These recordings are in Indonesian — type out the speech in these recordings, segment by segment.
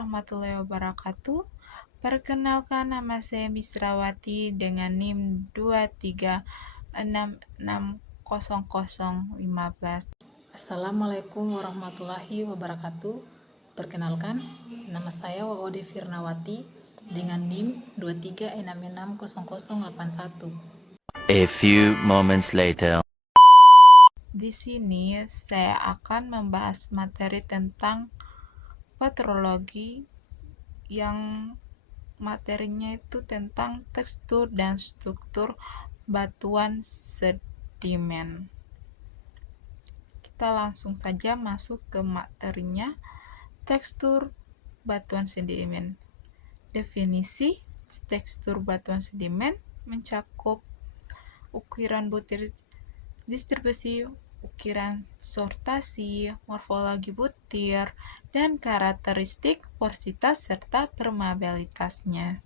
warahmatullahi wabarakatuh. Perkenalkan, nama saya Misrawati dengan NIM 236600015. Assalamualaikum warahmatullahi wabarakatuh. Perkenalkan, nama saya Wawode Firnawati dengan NIM 236600081. A few moments later. Di sini saya akan membahas materi tentang petrologi yang materinya itu tentang tekstur dan struktur batuan sedimen. Kita langsung saja masuk ke materinya. Tekstur batuan sedimen. Definisi tekstur batuan sedimen mencakup ukiran butir distribusi, ukiran sortasi, morfologi butir, dan karakteristik porositas serta permeabilitasnya.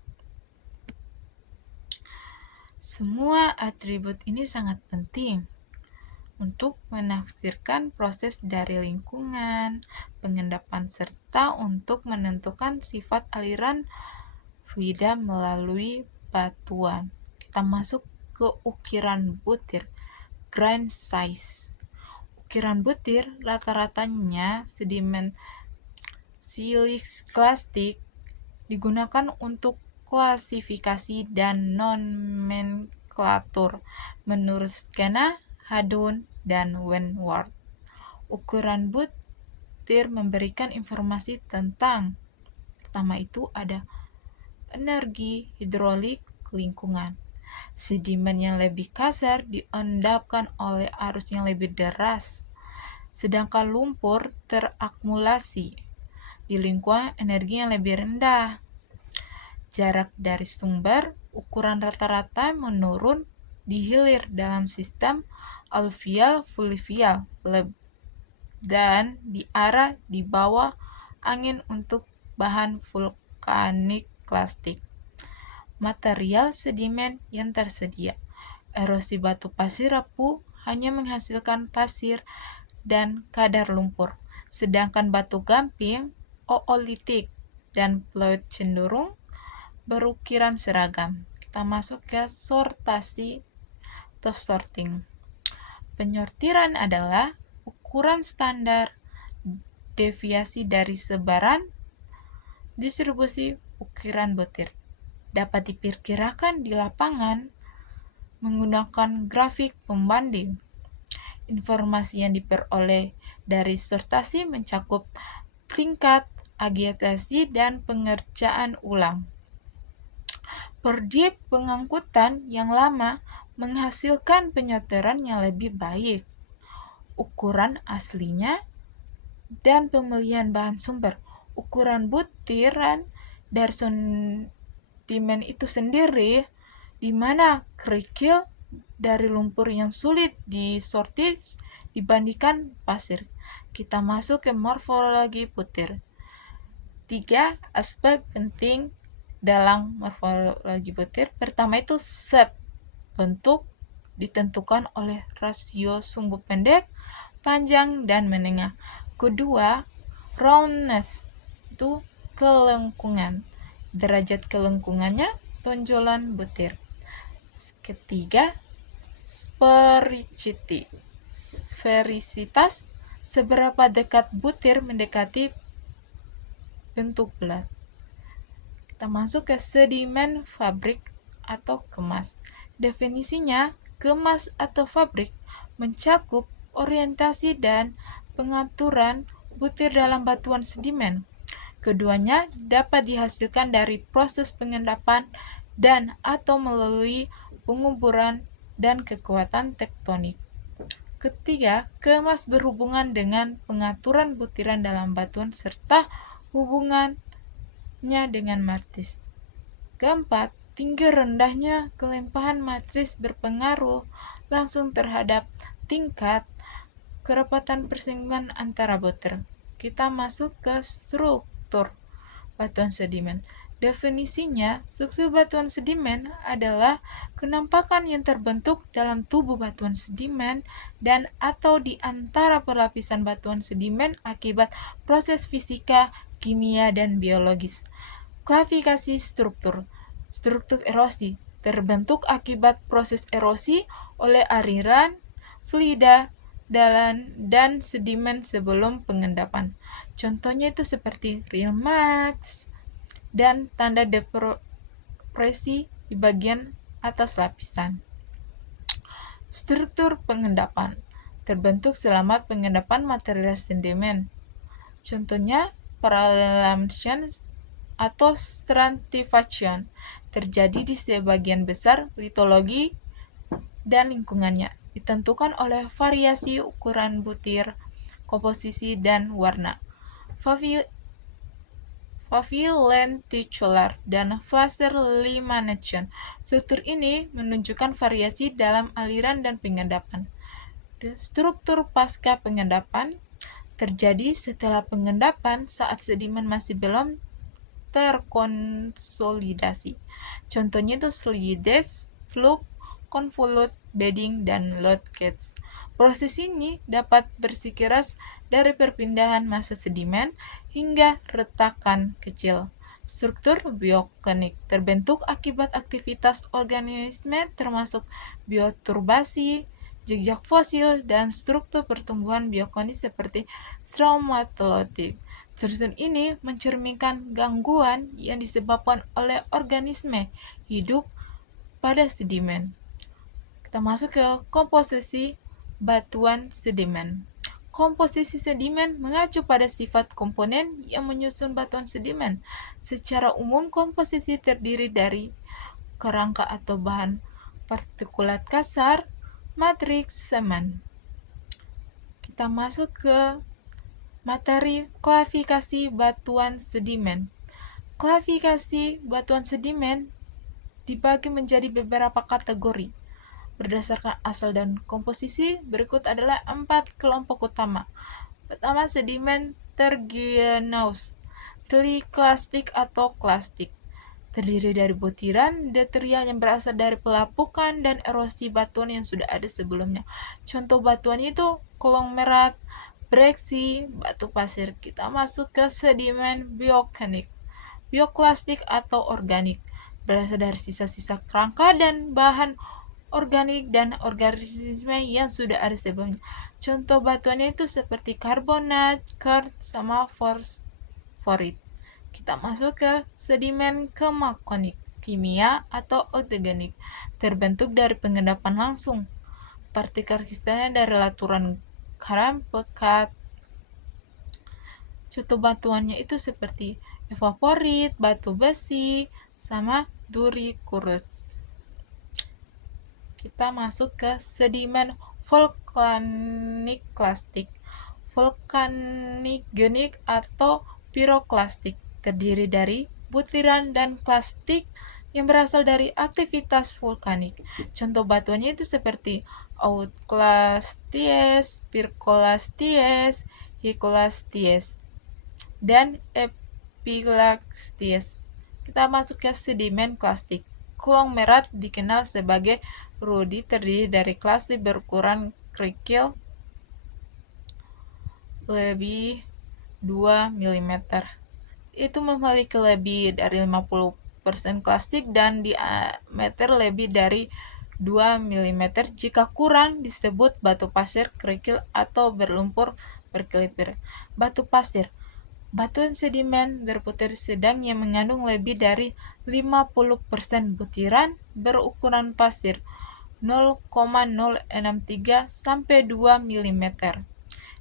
Semua atribut ini sangat penting untuk menafsirkan proses dari lingkungan, pengendapan, serta untuk menentukan sifat aliran fluida melalui batuan. Kita masuk ke ukiran butir, grain size. Ukiran butir rata-ratanya sedimen siliklastik digunakan untuk klasifikasi dan nomenklatur menurut skena Hadun dan Wentworth. Ukuran butir memberikan informasi tentang pertama itu ada energi, hidrolik, lingkungan. Sedimen yang lebih kasar diendapkan oleh arus yang lebih deras, sedangkan lumpur terakumulasi di lingkungan energi yang lebih rendah. Jarak dari sumber, ukuran rata-rata menurun di hilir dalam sistem aluvial-fluvial dan di arah di bawah angin untuk bahan vulkanik klastik. Material sedimen yang tersedia. Erosi batu pasir rapuh hanya menghasilkan pasir dan kadar lumpur, sedangkan batu gamping, oolitik, dan fluid cenderung berukiran seragam. Kita masuk ke sortasi atau sorting. Penyortiran adalah ukuran standar deviasi dari sebaran distribusi ukiran butir. Dapat diperkirakan di lapangan menggunakan grafik pembanding. Informasi yang diperoleh dari sortasi mencakup tingkat agitasi dan pengerjaan ulang. Perdiep pengangkutan yang lama menghasilkan penyortiran yang lebih baik. Ukuran aslinya dan pemilihan bahan sumber. Ukuran butiran dari sedimen itu sendiri, di mana kerikil dari lumpur yang sulit disortir dibandingkan pasir. Kita masuk ke morfologi butir. 3 aspek penting dalam morfologi butir. Pertama itu shape, bentuk ditentukan oleh rasio sumbu pendek, panjang, dan menengah. Kedua, roundness, itu kelengkungan. Derajat kelengkungannya, tonjolan butir. Ketiga, sferisitas, seberapa dekat butir mendekati bentuk bulat. Kita masuk ke sedimen fabrik atau kemas. Definisinya, kemas atau fabrik mencakup orientasi dan pengaturan butir dalam batuan sedimen. Keduanya dapat dihasilkan dari proses pengendapan dan atau melalui penguburan dan kekuatan tektonik. Ketiga, kemas berhubungan dengan pengaturan butiran dalam batuan serta hubungannya dengan matris. Keempat, tinggi rendahnya kelimpahan matris berpengaruh langsung terhadap tingkat kerapatan persinggungan antara butir. Kita masuk ke struktur batuan sedimen. Definisinya, struktur batuan sedimen adalah kenampakan yang terbentuk dalam tubuh batuan sedimen dan atau di antara perlapisan batuan sedimen akibat proses fisika, kimia, dan biologis. Klasifikasi struktur. Struktur erosi terbentuk akibat proses erosi oleh aliran, fluida, dan sedimen sebelum pengendapan. Contohnya itu seperti real marks dan tanda depresi di bagian atas lapisan. Struktur pengendapan terbentuk selama pengendapan material sedimen. Contohnya parallelisation atau stratification terjadi di sebagian besar litologi dan lingkungannya, ditentukan oleh variasi ukuran butir, komposisi, dan warna. Lenticular dan phaser elimination. Struktur ini menunjukkan variasi dalam aliran dan pengendapan. Struktur pasca pengendapan terjadi setelah pengendapan saat sedimen masih belum terkonsolidasi. Contohnya itu slides, slope, convolute, bedding, dan load gates. Proses ini dapat bersikeras dari perpindahan massa sedimen hingga retakan kecil. Struktur biokonik terbentuk akibat aktivitas organisme termasuk bioturbasi, jejak fosil, dan struktur pertumbuhan biokonik seperti stromatolithic. Struktur ini mencerminkan gangguan yang disebabkan oleh organisme hidup pada sedimen. Kita masuk ke komposisi batuan sedimen. Komposisi sedimen mengacu pada sifat komponen yang menyusun batuan sedimen. Secara umum, komposisi terdiri dari kerangka atau bahan partikulat kasar, matriks, semen. Kita masuk ke materi klasifikasi batuan sedimen. Klasifikasi batuan sedimen dibagi menjadi beberapa kategori. Berdasarkan asal dan komposisi, berikut adalah 4 kelompok utama. Pertama, sedimen tergenous, siliklastik atau klastik. Terdiri dari butiran detrial yang berasal dari pelapukan dan erosi batuan yang sudah ada sebelumnya. Contoh batuan itu konglomerat, breksi, batu pasir. Kita masuk ke sedimen biokonik, bioklastik atau organik, berasal dari sisa-sisa kerangka dan bahan organik dan organisme yang sudah ada sebelumnya. Contoh batuannya itu seperti karbonat, quartz, sama fosforit. Kita masuk ke sedimen kemakonik, kimia atau organik, terbentuk dari pengendapan langsung. Partikel kristalnya dari laturan garam pekat. Contoh batuannya itu seperti evaporit, batu besi, sama duri kurus. Kita masuk ke sedimen vulkanik klastik, vulkanik genik atau piroklastik, terdiri dari butiran dan klastik yang berasal dari aktivitas vulkanik. Contoh batuannya itu seperti outclasties, pirclasties, hiclasties, dan epiclasties. Kita masuk ke sedimen klastik. Konglomerat dikenal sebagai rudi, terdiri dari klastik berukuran kerikil lebih 2 mm. Itu memiliki lebih dari 50% klastik dan diameter lebih dari 2 mm. Jika kurang, disebut batu pasir kerikil atau berlumpur berkelipir. Batu pasir, batuan sedimen berputar sedang yang mengandung lebih dari 50% butiran berukuran pasir 0,063 sampai 2 mm.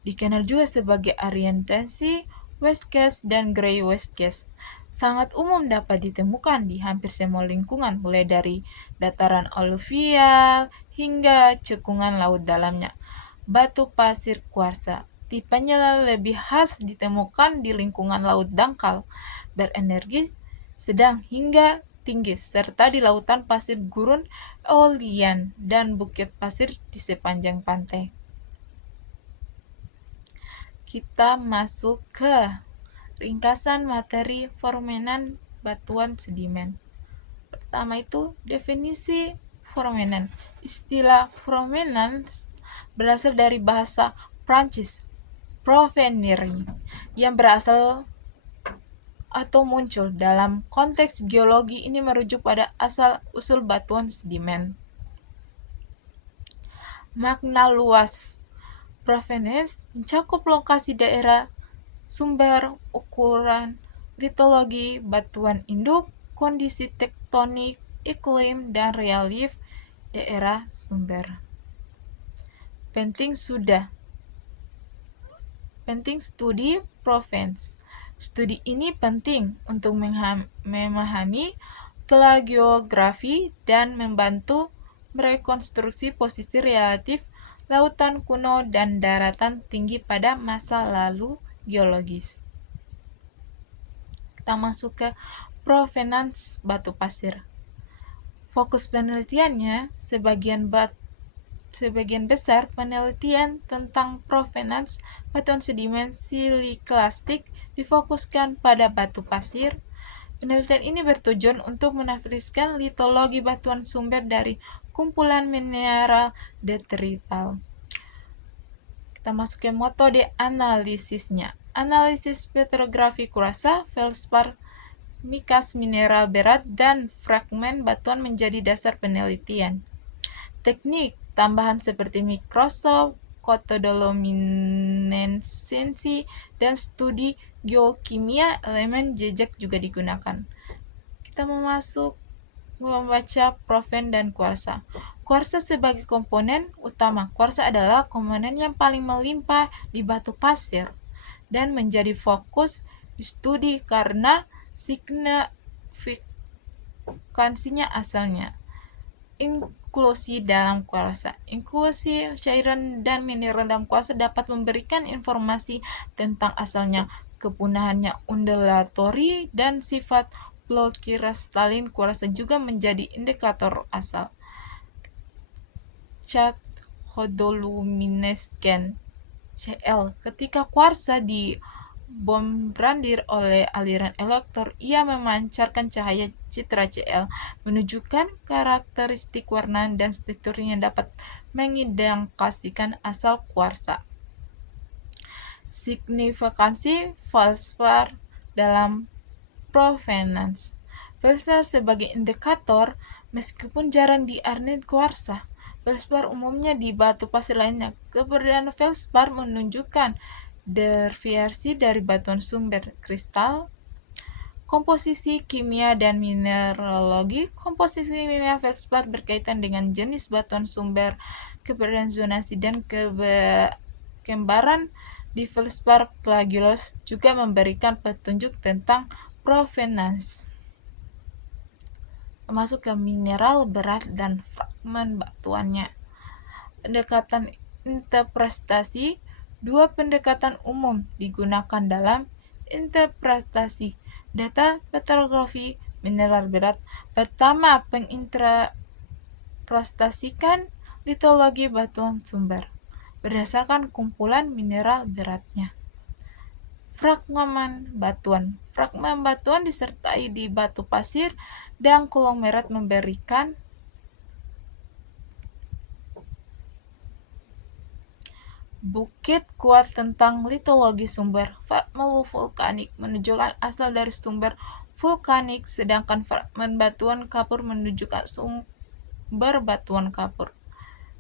Dikenal juga sebagai orientasi west case dan gray west case. Sangat umum dapat ditemukan di hampir semua lingkungan, mulai dari dataran aluvial hingga cekungan laut dalamnya. Batu pasir kuarsa, tipenya lebih khas ditemukan di lingkungan laut dangkal, berenergi sedang hingga tinggi, serta di lautan pasir gurun Eolian dan bukit pasir di sepanjang pantai. Kita masuk ke ringkasan materi formenan batuan sedimen. Pertama itu definisi formenan. Istilah formenan berasal dari bahasa Prancis provenir yang berasal atau muncul dalam konteks geologi ini merujuk pada asal-usul batuan sedimen. Makna luas provenance mencakup lokasi daerah, sumber, ukuran, litologi, batuan induk, kondisi tektonik, iklim, dan relief daerah sumber. Penting studi provenance. Studi ini penting untuk memahami geografi dan membantu merekonstruksi posisi relatif lautan kuno dan daratan tinggi pada masa lalu geologis. Kita masuk ke provenance batu pasir. Fokus penelitiannya sebagian besar penelitian tentang provenance batuan sedimen siliklastik difokuskan pada batu pasir. Penelitian ini bertujuan untuk menafsirkan litologi batuan sumber dari kumpulan mineral detrital. Kita masuk ke metode analisisnya. Analisis petrografi kuarsa, feldspar, mikas mineral berat, dan fragmen batuan menjadi dasar penelitian. Teknik tambahan seperti mikroskop, fotoluminesensi, dan studi geokimia elemen jejak juga digunakan. Kita membaca proven dan kuarsa. Kuarsa sebagai komponen utama. Kuarsa adalah komponen yang paling melimpah di batu pasir dan menjadi fokus studi karena signifikansinya asalnya. Inklusi dalam kuarsa. Inklusi cairan dan mineral dalam kuarsa dapat memberikan informasi tentang asalnya, kepunahannya undulatori, dan sifat polykristalin kuarsa juga menjadi indikator asal. Cat hodoluminesken Cl. Ketika kuarsa dibombardir oleh aliran elektron, ia memancarkan cahaya citra Cl, menunjukkan karakteristik warna dan strukturnya dapat mengindikasikan asal kuarsa. Signifikansi feldspar dalam provenance. Feldspar sebagai indikator, meskipun jarang diarnit kuarsa, feldspar umumnya di batu pasir lainnya. Keberadaan feldspar menunjukkan deviasi dari batuan sumber kristal. Komposisi kimia dan mineralogi. Komposisi kimia feldspar berkaitan dengan jenis batuan sumber, keberadaan zonasi, dan kembaran di feldspar plagiaulus juga memberikan petunjuk tentang provenance. Masuk ke mineral berat dan fragmen batuannya. Pendekatan interpretasi. Dua pendekatan umum digunakan dalam interpretasi data petrografi mineral berat. Pertama, menginterpretasikan litologi batuan sumber berdasarkan kumpulan mineral beratnya. Fragmen batuan. Fragmen batuan disertai di batu pasir dan konglomerat memberikan bukit kuat tentang litologi sumber. Fragmen vulkanik menunjukkan asal dari sumber vulkanik, sedangkan fragmen batuan kapur menunjukkan sumber batuan kapur.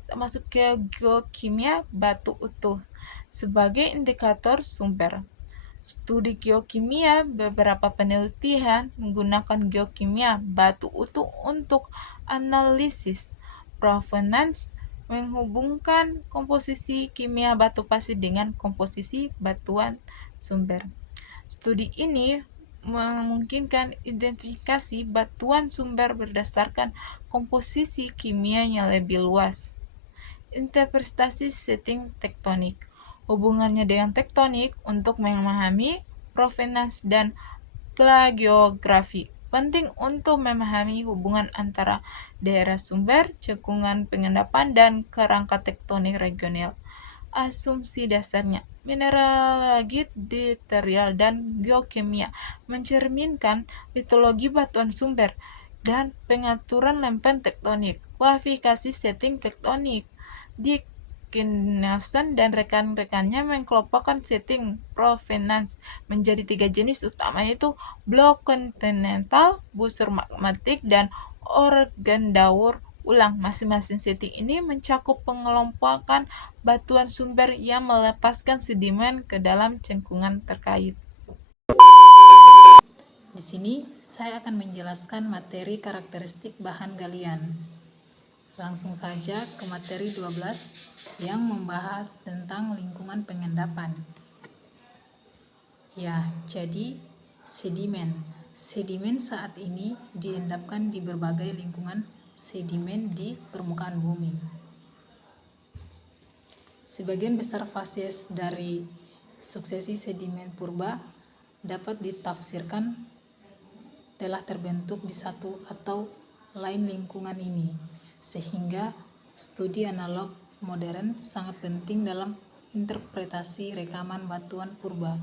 Kita masuk ke geokimia batu utuh sebagai indikator sumber. Studi geokimia. Beberapa penelitian menggunakan geokimia batu utuh untuk analisis provenance, menghubungkan komposisi kimia batu pasir dengan komposisi batuan sumber. Studi ini memungkinkan identifikasi batuan sumber berdasarkan komposisi kimia yang lebih luas. Interpretasi setting tektonik. Hubungannya dengan tektonik untuk memahami provenance dan geografi. Penting untuk memahami hubungan antara daerah sumber, cekungan pengendapan, dan kerangka tektonik regional. Asumsi dasarnya. Mineralogi detrital dan geokimia mencerminkan litologi batuan sumber dan pengaturan lempeng tektonik. Klasifikasi setting tektonik. Di Nielsen dan rekan-rekannya mengelompokkan setting provenance menjadi 3 jenis utama, yaitu blok kontinental, busur magmatik, dan organ daur ulang. Masing-masing setting ini mencakup pengelompokan batuan sumber yang melepaskan sedimen ke dalam cengkungan terkait. Di sini saya akan menjelaskan materi karakteristik bahan galian. Langsung saja ke materi 12 yang membahas tentang lingkungan pengendapan. Ya, jadi sedimen. Sedimen saat ini diendapkan di berbagai lingkungan sedimen di permukaan bumi. Sebagian besar fasies dari suksesi sedimen purba dapat ditafsirkan telah terbentuk di satu atau lain lingkungan ini, sehingga studi analog modern sangat penting dalam interpretasi rekaman batuan purba.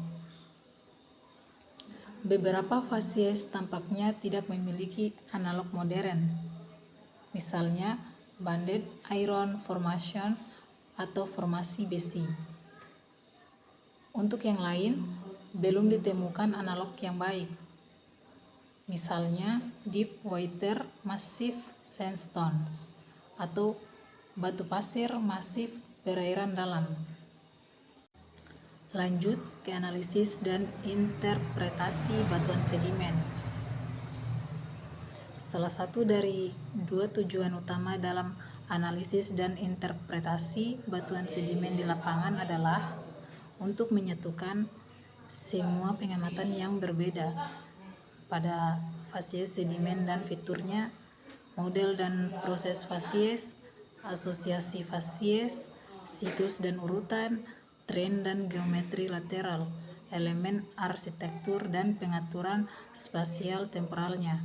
Beberapa fasies tampaknya tidak memiliki analog modern, misalnya banded iron formation atau formasi besi. Untuk yang lain, belum ditemukan analog yang baik, misalnya deep water massive sandstones atau batu pasir masif perairan dalam. Lanjut ke analisis dan interpretasi batuan sedimen. Salah satu dari dua tujuan utama dalam analisis dan interpretasi batuan sedimen di lapangan adalah untuk menyatukan semua pengamatan yang berbeda pada fasies sedimen dan fiturnya, model dan proses fasies, asosiasi fasies, siklus dan urutan, tren dan geometri lateral, elemen arsitektur dan pengaturan spasial temporalnya,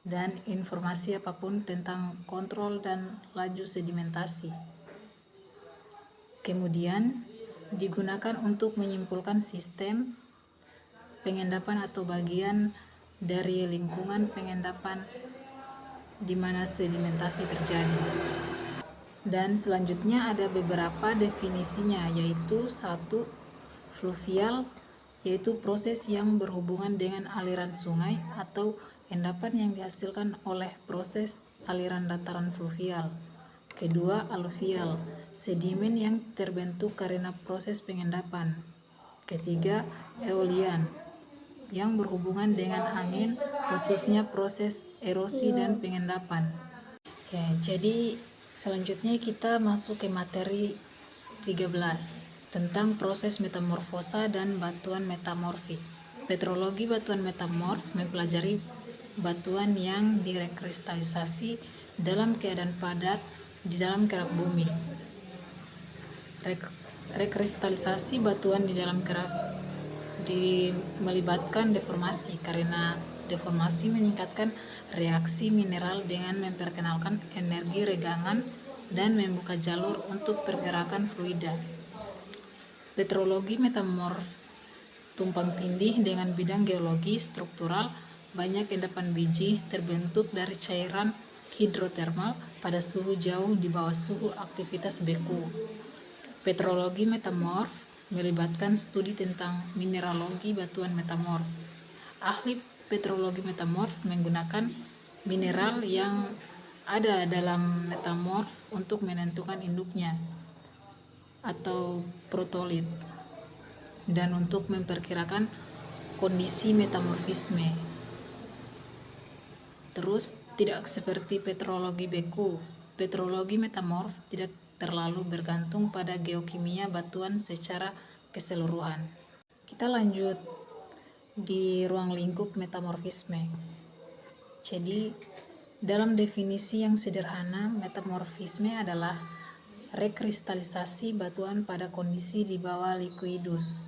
dan informasi apapun tentang kontrol dan laju sedimentasi. Kemudian digunakan untuk menyimpulkan sistem pengendapan atau bagian dari lingkungan pengendapan di mana sedimentasi terjadi. Dan selanjutnya ada beberapa definisinya, yaitu 1. Fluvial, yaitu proses yang berhubungan dengan aliran sungai atau endapan yang dihasilkan oleh proses aliran dataran fluvial. Kedua, aluvial, sedimen yang terbentuk karena proses pengendapan. Ketiga, eolian, yang berhubungan dengan angin, khususnya proses erosi dan pengendapan. Ya, jadi selanjutnya kita masuk ke materi 13 tentang proses metamorfosa dan batuan metamorfik. Petrologi batuan metamorf mempelajari batuan yang direkristalisasi dalam keadaan padat di dalam kerak bumi. Rekristalisasi batuan di dalam kerak melibatkan deformasi, karena deformasi meningkatkan reaksi mineral dengan memperkenalkan energi regangan dan membuka jalur untuk pergerakan fluida. Petrologi metamorf tumpang tindih dengan bidang geologi struktural. Banyak endapan biji terbentuk dari cairan hidrotermal pada suhu jauh di bawah suhu aktivitas beku. Petrologi metamorf melibatkan studi tentang mineralogi batuan metamorf. Ahli petrologi metamorf menggunakan mineral yang ada dalam metamorf untuk menentukan induknya atau protolit dan untuk memperkirakan kondisi metamorfisme. Terus, tidak seperti petrologi beku, petrologi metamorf tidak terlalu bergantung pada geokimia batuan secara keseluruhan. Kita lanjut di ruang lingkup metamorfisme. Jadi, dalam definisi yang sederhana, metamorfisme adalah rekristalisasi batuan pada kondisi di bawah liquidus.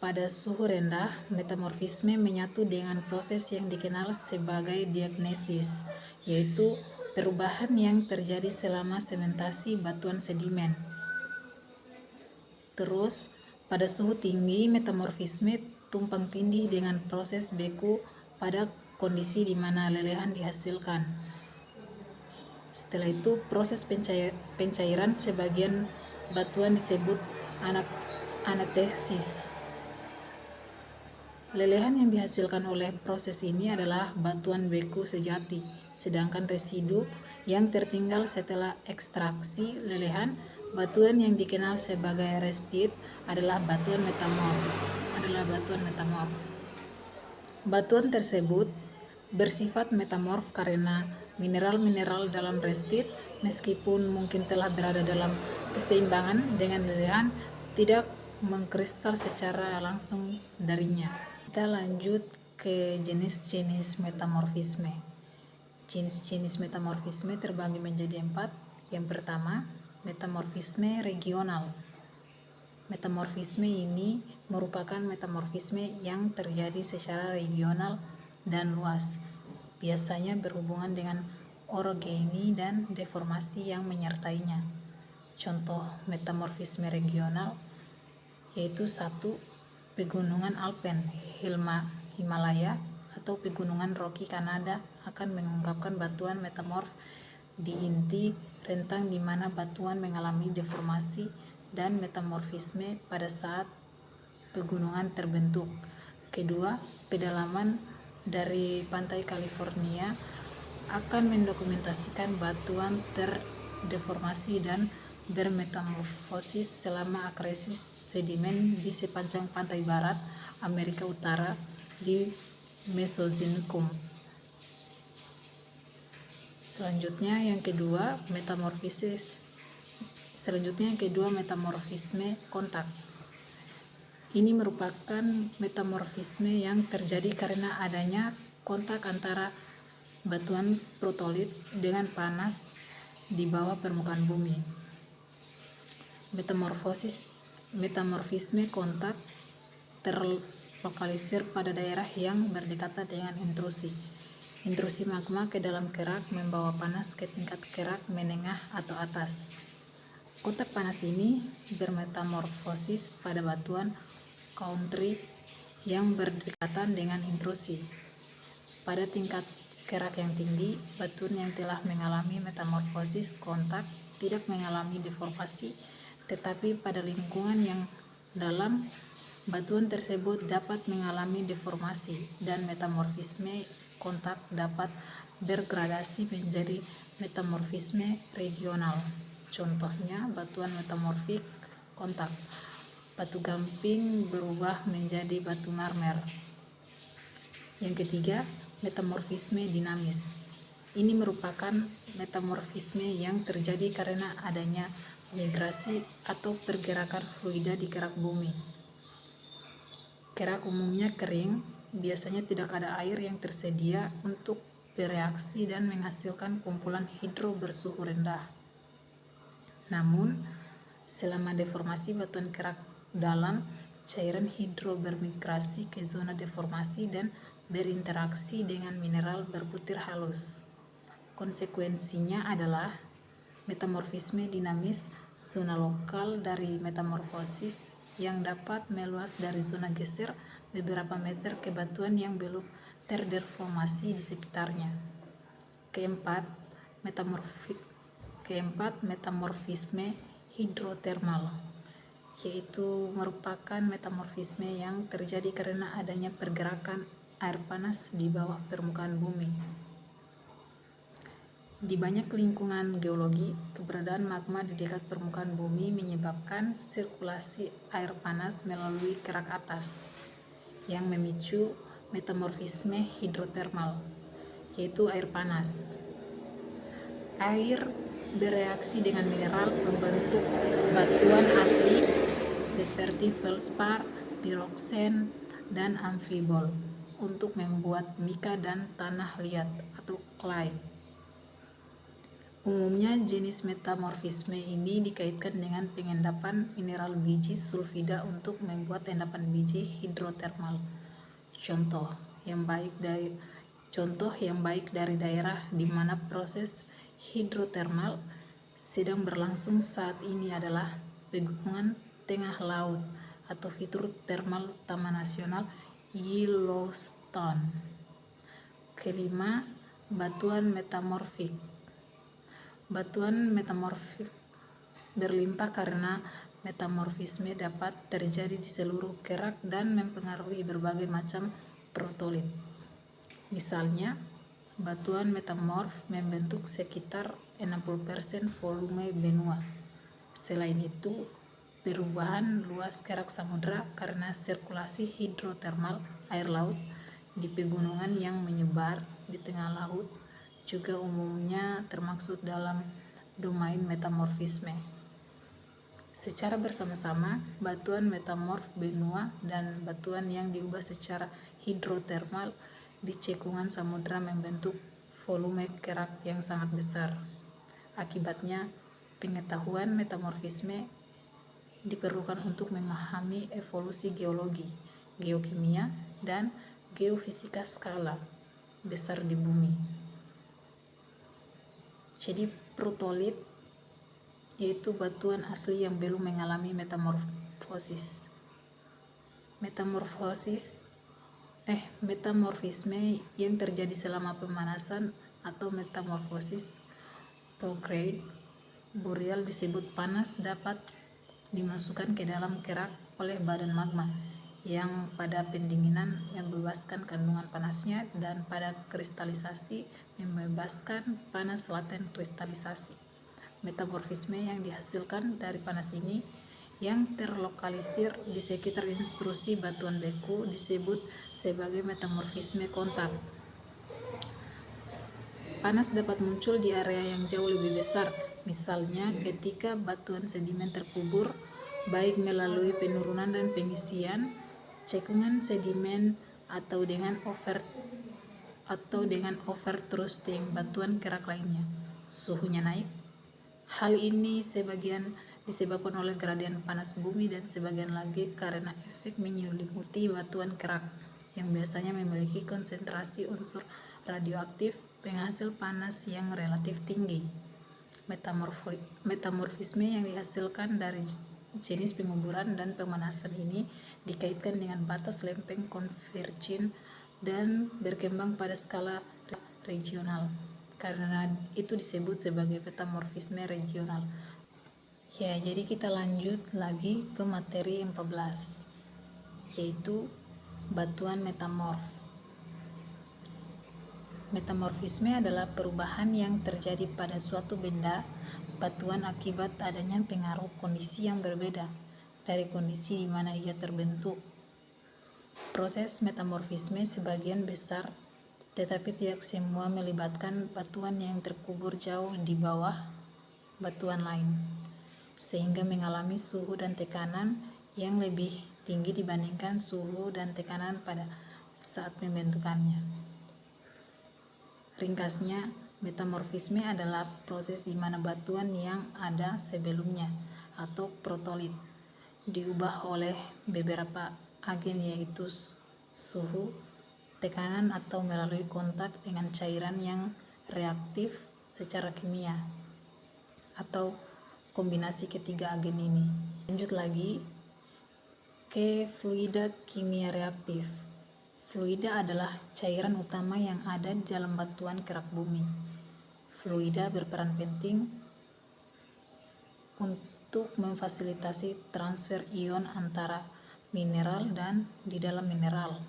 Pada suhu rendah, metamorfisme menyatu dengan proses yang dikenal sebagai diagnesis, yaitu perubahan yang terjadi selama sementasi batuan sedimen. Terus, pada suhu tinggi, metamorfisme tumpang tindih dengan proses beku pada kondisi di mana lelehan dihasilkan. Setelah itu proses pencairan sebagian batuan disebut anatesis. Lelehan yang dihasilkan oleh proses ini adalah batuan beku sejati, sedangkan residu yang tertinggal setelah ekstraksi lelehan, batuan yang dikenal sebagai restit, adalah batuan metamorf. Batuan tersebut bersifat metamorf karena mineral-mineral dalam restit, meskipun mungkin telah berada dalam keseimbangan dengan lelehan, tidak mengkristal secara langsung darinya. Kita lanjut ke jenis-jenis metamorfisme. Jenis-jenis metamorfisme terbagi menjadi 4. Yang pertama, metamorfisme regional. Metamorfisme ini merupakan metamorfisme yang terjadi secara regional dan luas, biasanya berhubungan dengan orogeny dan deformasi yang menyertainya. Contoh metamorfisme regional yaitu 1. Pegunungan Alpen, Himalaya, atau pegunungan Rocky Kanada akan mengungkapkan batuan metamorf di inti rentang di mana batuan mengalami deformasi dan metamorfisme pada saat pegunungan terbentuk. Kedua, pedalaman dari pantai California akan mendokumentasikan batuan terdeformasi dan bermetamorfosis selama akresis sedimen di sepanjang pantai barat Amerika Utara di Mesozoikum. Selanjutnya yang kedua metamorfisme kontak. Ini merupakan metamorfisme yang terjadi karena adanya kontak antara batuan protolit dengan panas di bawah permukaan bumi. Metamorfisme kontak terlokalisir pada daerah yang berdekatan dengan intrusi magma ke dalam kerak membawa panas ke tingkat kerak menengah atau atas. Kontak panas ini bermetamorfosis pada batuan country yang berdekatan dengan intrusi. Pada tingkat kerak yang tinggi, batuan yang telah mengalami metamorfosis kontak tidak mengalami deformasi, tetapi pada lingkungan yang dalam, batuan tersebut dapat mengalami deformasi dan metamorfisme kontak dapat bergradasi menjadi metamorfisme regional. Contohnya batuan metamorfik kontak. Batu gamping berubah menjadi batu marmer. Yang ketiga, metamorfisme dinamis. Ini merupakan metamorfisme yang terjadi karena adanya migrasi atau pergerakan fluida di kerak bumi. Kerak umumnya kering, biasanya tidak ada air yang tersedia untuk bereaksi dan menghasilkan kumpulan hidro bersuhu rendah. Namun, selama deformasi batuan kerak dalam, cairan hidro bermigrasi ke zona deformasi dan berinteraksi dengan mineral berbutir halus. Konsekuensinya adalah metamorfisme dinamis, zona lokal dari metamorfosis yang dapat meluas dari zona geser beberapa meter ke batuan yang belum terdeformasi di sekitarnya. Keempat, metamorfisme hidrotermal, yaitu merupakan metamorfisme yang terjadi karena adanya pergerakan air panas di bawah permukaan bumi. Di banyak lingkungan geologi, keberadaan magma di dekat permukaan bumi menyebabkan sirkulasi air panas melalui kerak atas, yang memicu metamorfisme hidrotermal, yaitu air panas. Air bereaksi dengan mineral membentuk batuan asli seperti feldspar, piroxen, dan amfibol untuk membuat mika dan tanah liat atau clay. Umumnya jenis metamorfisme ini dikaitkan dengan pengendapan mineral biji sulfida untuk membuat endapan biji hidrotermal. Contoh yang baik dari daerah di mana proses hidrotermal sedang berlangsung saat ini adalah Pegunungan Tengah Laut atau fitur termal Taman Nasional Yellowstone. Kelima, batuan metamorfik. Batuan metamorfik berlimpah karena metamorfisme dapat terjadi di seluruh kerak dan mempengaruhi berbagai macam protolit. Misalnya, batuan metamorf membentuk sekitar 60% volume benua. Selain itu, perubahan luas kerak samudra karena sirkulasi hidrotermal air laut di pegunungan yang menyebar di tengah laut juga umumnya termaksud dalam domain metamorfisme. Secara bersama-sama, batuan metamorf benua dan batuan yang diubah secara hidrotermal di cekungan samudra membentuk volume kerak yang sangat besar. Akibatnya, pengetahuan metamorfisme diperlukan untuk memahami evolusi geologi, geokimia, dan geofisika skala besar di bumi. Jadi protolit yaitu batuan asli yang belum mengalami metamorfosis. Metamorfisme yang terjadi selama pemanasan atau metamorfosis prograde boreal disebut panas dapat dimasukkan ke dalam kerak oleh badan magma yang pada pendinginan membebaskan kandungan panasnya dan pada kristalisasi membebaskan panas laten kristalisasi. Metamorfisme yang dihasilkan dari panas ini yang terlokalisir di sekitar intrusi batuan beku disebut sebagai metamorfisme kontak. Panas dapat muncul di area yang jauh lebih besar, misalnya ketika batuan sedimen terkubur, baik melalui penurunan dan pengisian, cekungan sedimen atau dengan overthrusting batuan kerak lainnya. Suhunya naik. Hal ini sebagian disebabkan oleh gradien panas bumi dan sebagian lagi karena efek menyelimuti batuan kerak yang biasanya memiliki konsentrasi unsur radioaktif penghasil panas yang relatif tinggi. Metamorfisme yang dihasilkan dari jenis penguburan dan pemanasan ini dikaitkan dengan batas lempeng konvergin dan berkembang pada skala regional. Karena itu disebut sebagai metamorfisme regional. Ya, jadi kita lanjut lagi ke materi 14, yaitu batuan metamorf. Metamorfisme adalah perubahan yang terjadi pada suatu benda batuan akibat adanya pengaruh kondisi yang berbeda dari kondisi di mana ia terbentuk. Proses metamorfisme sebagian besar tetapi tidak semua melibatkan batuan yang terkubur jauh di bawah batuan lain, sehingga mengalami suhu dan tekanan yang lebih tinggi dibandingkan suhu dan tekanan pada saat pembentukannya. Ringkasnya, metamorfisme adalah proses di mana batuan yang ada sebelumnya atau protolit diubah oleh beberapa agen yaitu suhu, tekanan atau melalui kontak dengan cairan yang reaktif secara kimia atau kombinasi ketiga agen ini. Lanjut lagi ke fluida kimia reaktif. Fluida adalah cairan utama yang ada di dalam batuan kerak bumi. Fluida berperan penting untuk memfasilitasi transfer ion antara mineral dan di dalam mineral,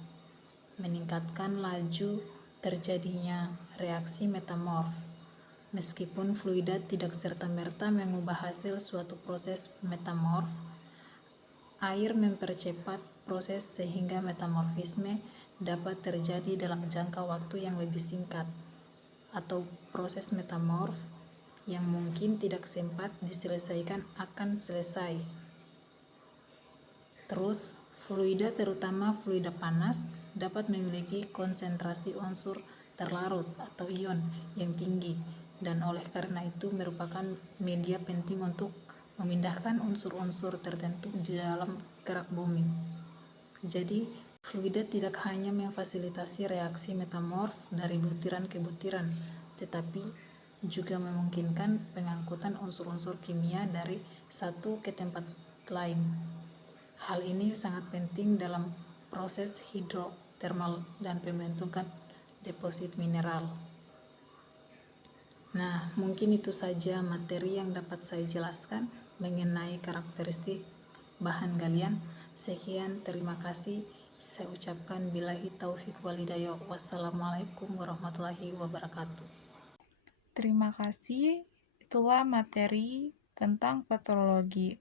meningkatkan laju terjadinya reaksi metamorf. Meskipun fluida tidak serta-merta mengubah hasil suatu proses metamorf, air mempercepat proses sehingga metamorfisme dapat terjadi dalam jangka waktu yang lebih singkat, atau proses metamorf yang mungkin tidak sempat diselesaikan akan selesai. Terus, fluida terutama fluida panas dapat memiliki konsentrasi unsur terlarut atau ion yang tinggi dan oleh karena itu merupakan media penting untuk memindahkan unsur-unsur tertentu di dalam kerak bumi. Jadi, fluida tidak hanya memfasilitasi reaksi metamorf dari butiran ke butiran, tetapi juga memungkinkan pengangkutan unsur-unsur kimia dari satu ke tempat lain. Hal ini sangat penting dalam proses hidrotermal dan pembentukan deposit mineral. Nah, mungkin itu saja materi yang dapat saya jelaskan mengenai karakteristik bahan galian. Sekian, terima kasih. Saya ucapkan billahi taufik walhidayah. Wassalamualaikum warahmatullahi wabarakatuh. Terima kasih. Itulah materi tentang petrologi.